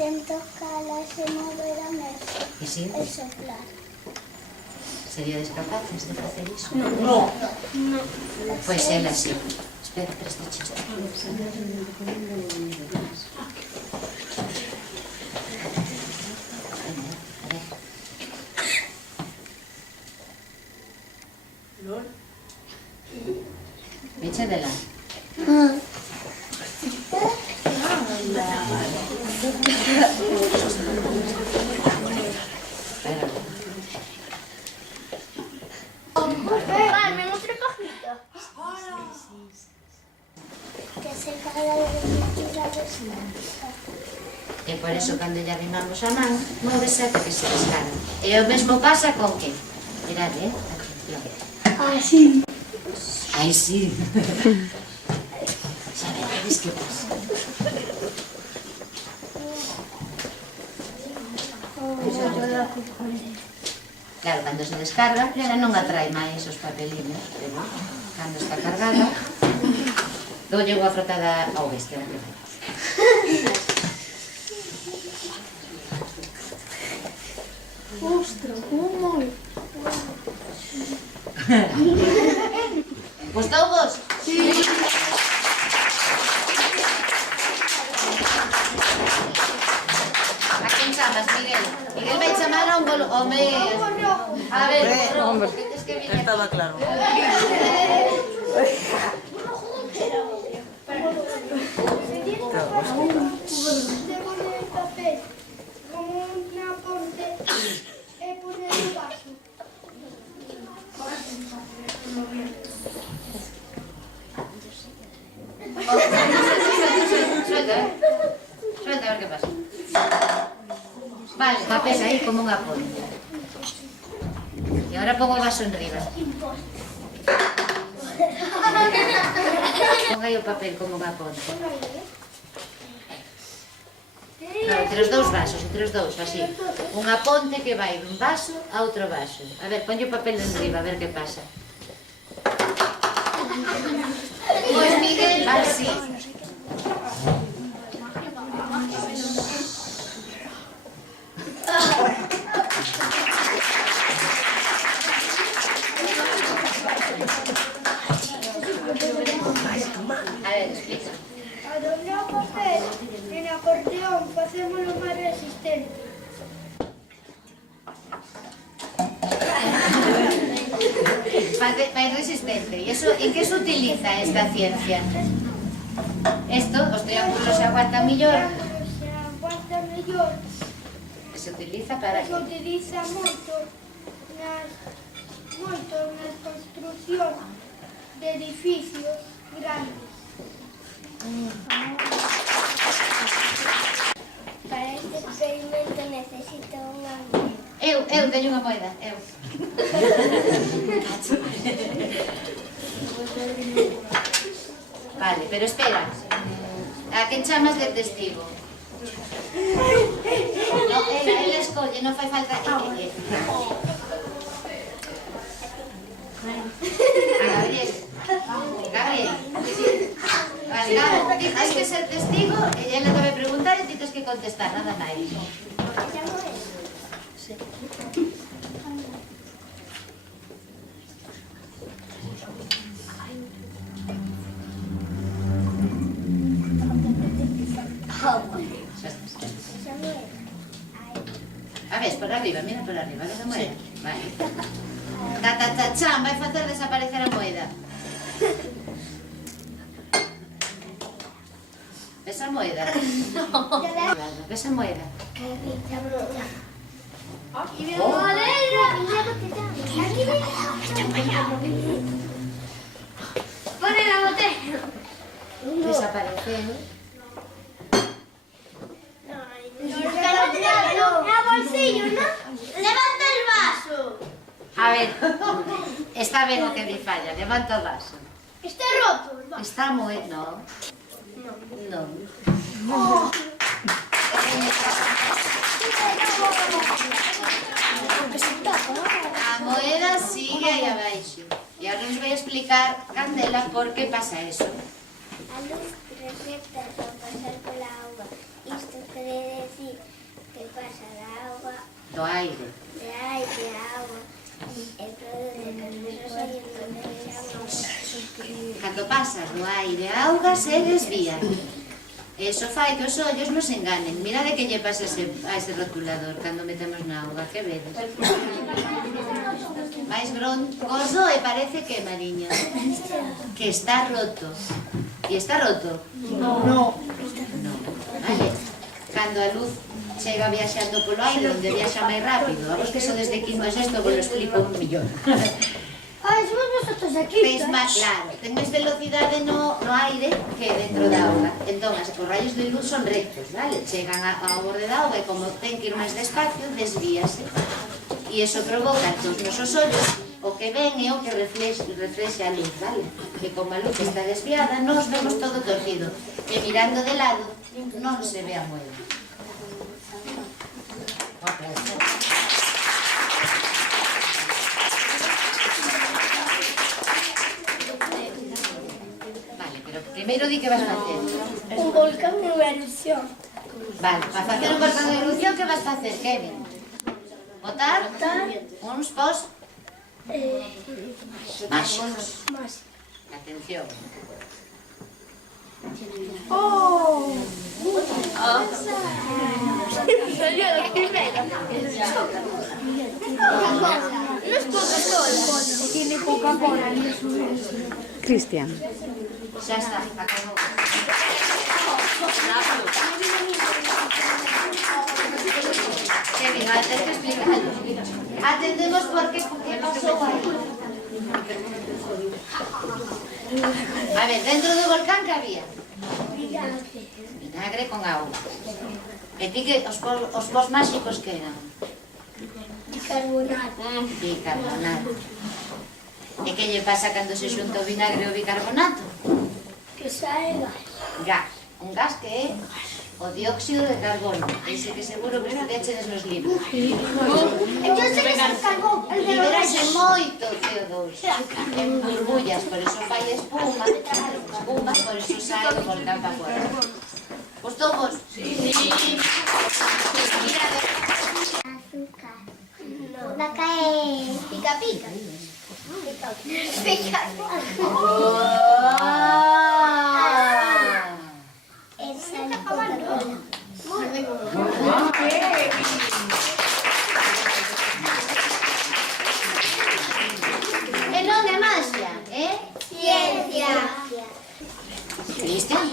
sen tocala, sen mover a mesa E si? e soplar. Seríades capaces de facer iso? No. Pois ela sí. Espera, presta chisto. Echa de la. Carmen, outra pajita. Que se cada de mentira descansa. E por eso, cando lle arrimamos a man, móvese ata que se descarga. E o mesmo pasa con que? Mirad, atención. Así. Ai, sí. Sabedes que pasa? Claro, cando se descarga, xa non atrae máis os papeliños, pero cando está cargada, doulle unha frotada ao bestia. Ostras, como? Gustou vos? Sí. A quen chamas, Miguel? Miguel vai chamar a un home... A ver, que tes que vir aquí. Estaba claro. Devolver el papel como un aporte e poner el vaso. Suelta, suelta a ver que pasa. Vale, papel aí como un aponte. E agora pongo o vaso enriba. Ponga aí o papel como un aponte. Claro, entre os dous vasos, entre os dous, así. Un aponte que vai dun vaso a outro vaso. A ver, ponlle o papel enriba, a ver que pasa. Pois Miguel, así. A ver, explica. A doblar o papel en acordeón facémolo máis resistente. Máis resistente. ¿Y eso, en qué se utiliza esta ciencia? Esto, os triángulos se aguantan mellor. Se aguanta mellor. Se utiliza para... Se utiliza moito nas construccións de edificios grandes. Para este experimento necesito unha Eu teño unha moeda, eu. Vale, pero espera. A quen chamas de testigo? No, él escolle, non fai falta... A Gabriel. Gabriel. Vale, Gabriel, tienes que ser testigo e ella te vai preguntar e tienes que contestar, nada máis. A ver, por arriba, mira por arriba, ves a moeda? Vale. Tatachán, vai facer desaparecer a moeda. Ves a moeda? Ves a moeda? Pone la botella. Desapareceu. A bolsillo, ¿no? Levanta el vaso. A ver, está ben o que di falla, levanta o vaso. Está roto el vaso. Está moi... No. No. A moeda sigue aí abaixo. E agora nos vai explicar Candela por que pasa eso. A luz reflecta ao pasar pola auga. Isto quere decir aire a auga se desvían. Eso fai que os ollos nos enganen. Mirade que lle pasa a ese rotulador cando metemos na auga, que vedes? Mais broncoso e parece que, Mariño, que está roto. E está roto? No. Vale. Cando a luz chega viaxando polo aire, onde viaxa máis rápido. A vos que sodes de quinto a sexto, vos lo explico un millón. Somos nosotros aquí. Ves máis, claro, ten máis velocidade no aire que dentro da auga. Entón, os rayos de luz son rectos, vale? Chegan ao borde da auga e como ten que ir máis despacio, desvíase. E iso provoca que os nosos ollos, o que ven é o que reflexe a luz, vale? Que como a luz está desviada, nos vemos todo torcido. E mirando de lado, non se ve a muela. Primeiro di que vas facer. Un volcán en erupción. Vale, para facer un volcán en erupción, que vas facer, Kevin? Botar uns pos máxicos. Atención. Tiene Coca-Cola. Cristian. Xa está, acabou. Kevin, ahora tens que explicarlo. Atendemos por que pasou aí. A ver, dentro do volcán que había? Vinagre con auga. E ti que os pos máxicos que eran? Bicarbonato. Bicarbonato. E que lle pasa cando se xunta o vinagre e o bicarbonato? Que sae gas. Gas. Un gas que é o dióxido de carbono. Ese que seguro que estudiachedes nos libros. Entonces es el carbón, el de los Liberase reyes. moito CO2 en burbullas, por eso fai espuma, por eso sai o volcán para fora. Gustou vos? Sí. Mira, Azúcar. No. Va a caer pica pica. Pica. Esa es la Coca-Cola. E non é magia, Ciencia. Cristian?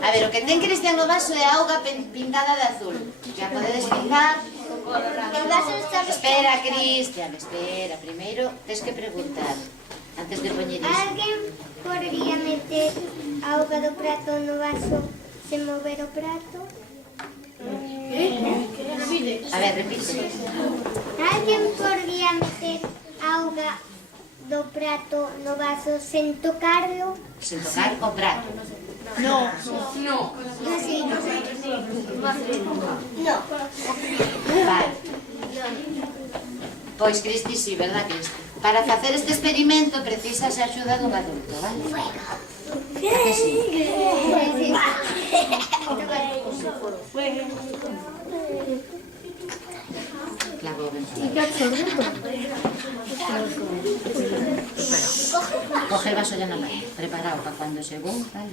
A ver, o que ten Cristian no vaso é auga pintada de azul. Ya podedes pintar. El vaso está Espera, Cristian, espera. Primeiro, tens que preguntar. Antes de poñer iso. Alguén podría meter auga do prato no vaso sen mover o prato? A ver, repite. Alguén podría meter auga do prato no vaso sen tocarlo? Sen tocar o prato. No. Vale. Pois, Cristi, sí, verdad, Cristi? Para facer este experimento precisas a axuda dun adulto, vale? A que sí? Claro, ben. Coge el vaso ya na mano, preparado para cuando se boom, vale?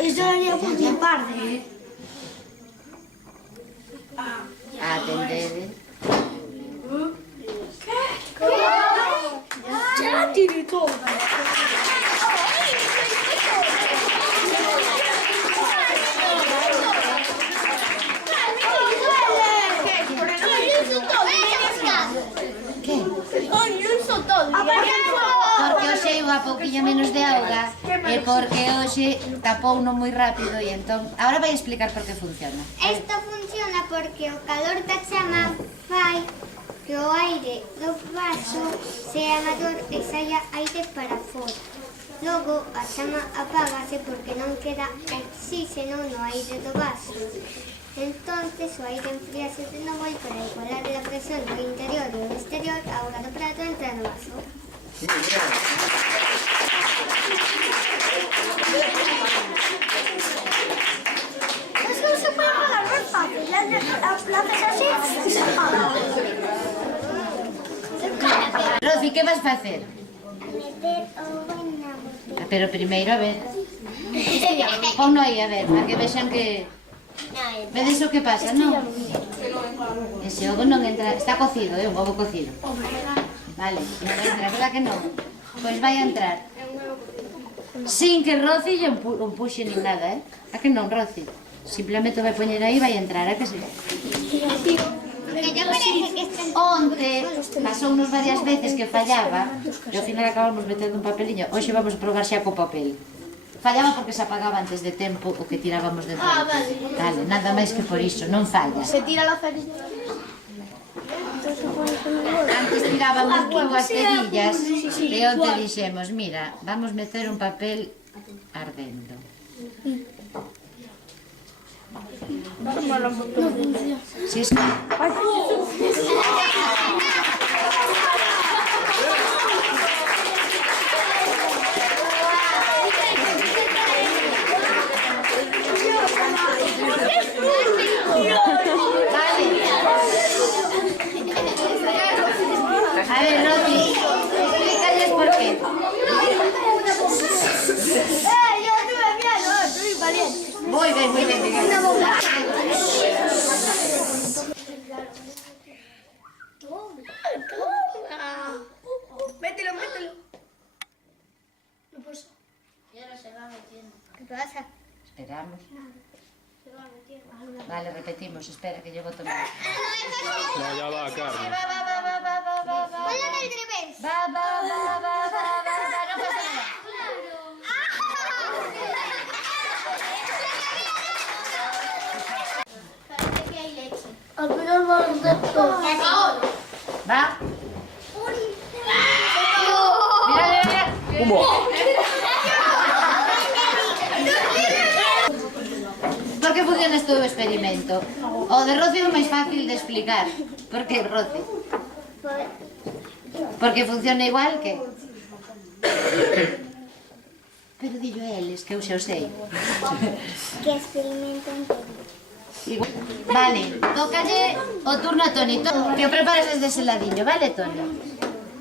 Esto lo haría por mi parte. Atendede. Ya tiene todo. Que? Porque hoxe hai unha pouquinha menos de auga e porque hoxe tapou non moi rápido e entón... Agora vai explicar por que funciona. Esto funciona porque o calor da chama fai que o aire do vaso sea maior e saia aire para fora. Logo a chama apágase porque non queda oxígeno no aire do vaso. Entonces o aire enfríase de novo e para igualar a presión do interior e do exterior a auga do prato entra no vaso. Es que no se puede apagar, no es fácil. La haces así y se apaga. Rosy, que vas facer? Meter o buen na botella. Pero primeiro, a ver. Ponno aí, a ver, para que vexan que... Vedes o que pasa, non? Ese ovo non entra... Está cocido, un ovo cocido. Vale, non entra, verdad que non? Pois vai a entrar. Sin que Rosy lle puxe nin nada, A que non, Rosy? Simplemente vai poñer aí e vai entrar, a que sí? Porque yo parece que está... Onte pasounos varias veces que fallaba e ao final acabamos metendo un papeliño. Hoxe vamos a probar xa co papel. Fallaba porque se apagaba antes de tempo o que tirábamos dentro. Vale, nada máis que por iso, non falla. Se tira la cerilla. Antes tirábamos dúas cerillas e onte dixemos, mira, vamos meter un papel ardendo. Si es que... A ver, Rosy, explícales por qué. Yo estuve bien, no, estoy valiente. Muy bien, Miguel. Mételo, mételo. No puedo. ¿Qué pasa? Esperamos. Vale, repetimos, espera que llevo a tomar. No, ya va, Carmen. Ponlo al revés. Va, no pasa nada. Parece que hay leche. Al final va a hacer todo. Va. Mira. Por que funciona este o experimento? O de Rosy é o máis fácil de explicar. Por que, Rosy? Porque funciona igual que... Pero dillo a eles, que eu xa o sei. Que experimento entero. Igual. Vale, tócalle o turno a Toni. Que o prepares desde ese ladiño, vale, Toni?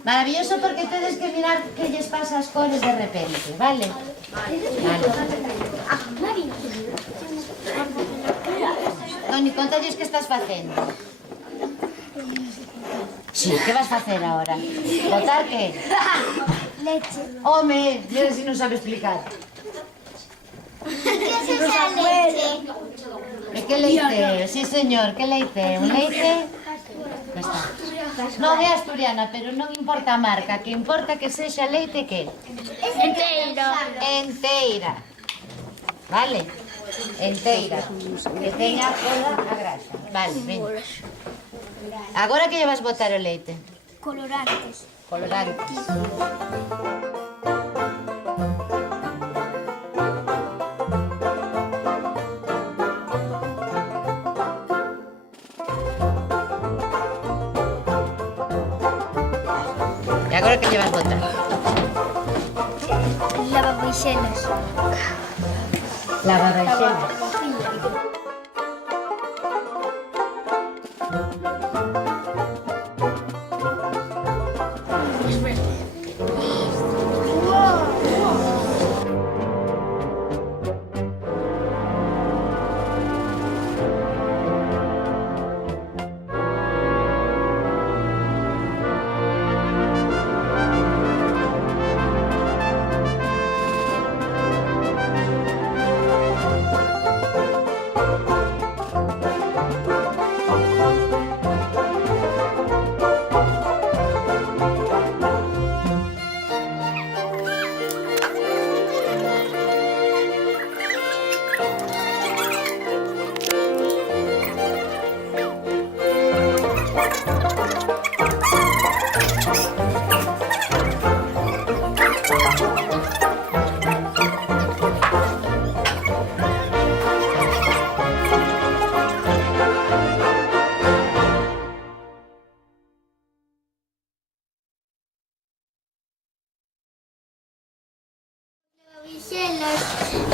Maravilloso porque tedes que mirar que lles pasa as cores de repente, vale? Vale. Toni, contalles que estás facendo. Sí, que vas facer agora? Botar que? Leche. Home, mira si non sabe explicar. ¿Qué es esa leche? E que leite? Sí, señor, que leite? Un leite? Ya está. Non é asturiana, pero non importa a marca, que importa que sexa leite que? Entero. Enteira. Vale? Enteira. Que teña toda a grasa. Vale, ven. Agora que lle vas botar o leite? Colorantes. Colorantes. E agora que lle vas botar? Lavabaixelas. Lavabaixelas. Lavabaixelas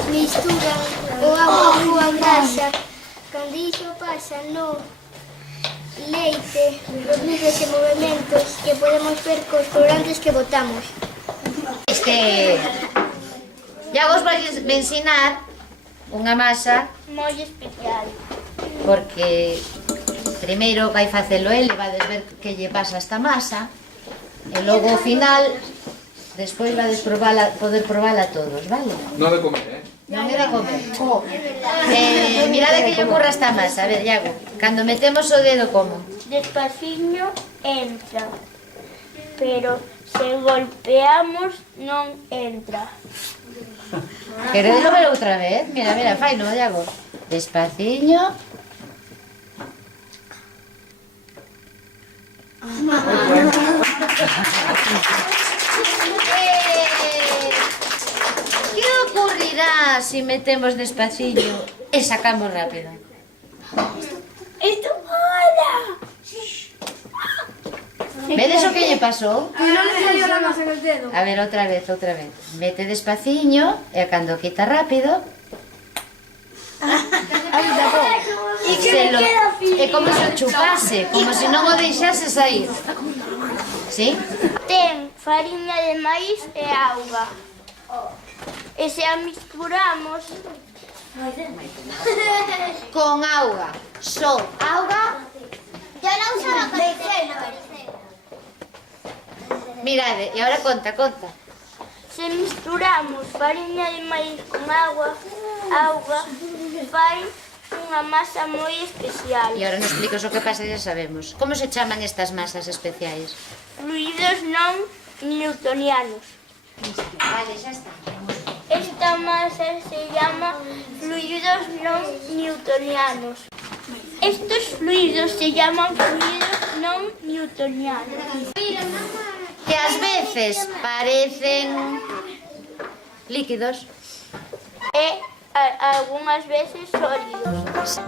misturan o agua coa grasa. Cando iso pasa, non leite, fluidos e movimentos que podemos ver cos colorantes que botamos. Ya vos vais ensinar unha masa Moi especial. porque primeiro vai facelo ele, vades ver que lle pasa a esta masa e logo ao final despois vades poder probala todos, vale? No de comer, ¿eh? Non é de comer. Mirade que lle ocurra esta masa, a ver, Iago, cando metemos o dedo como? Despaciño entra, pero se golpeamos non entra. Queredelo ver outra vez? Mira, fai, no, Iago. Despaciño. Que ocurrirá se metemos despaciño e sacamos rápido? Isto mola! Vedes o que lle pasou? Que non le salió la masa en el dedo. A ver, outra vez. Mete despaciño e cando quita rápido E que me queda é como se o chupase, como se non o deixase sair. Sí? Ten fariña de maíz e auga. E se a misturamos, Con auga. Só auga. yo la usaba maicena. Mirade, e agora conta. Se misturamos fariña de maíz con auga, fai unha masa moi especial. E agora nos explicas o que pasa, ya sabemos. Como se chaman estas masas especiais? Fluidos non newtonianos. Vale, xa está. Esta masa se llama fluidos non newtonianos. Estos fluidos se llaman fluidos non newtonianos. Que ás veces parecen líquidos. E algunhas veces sólidos.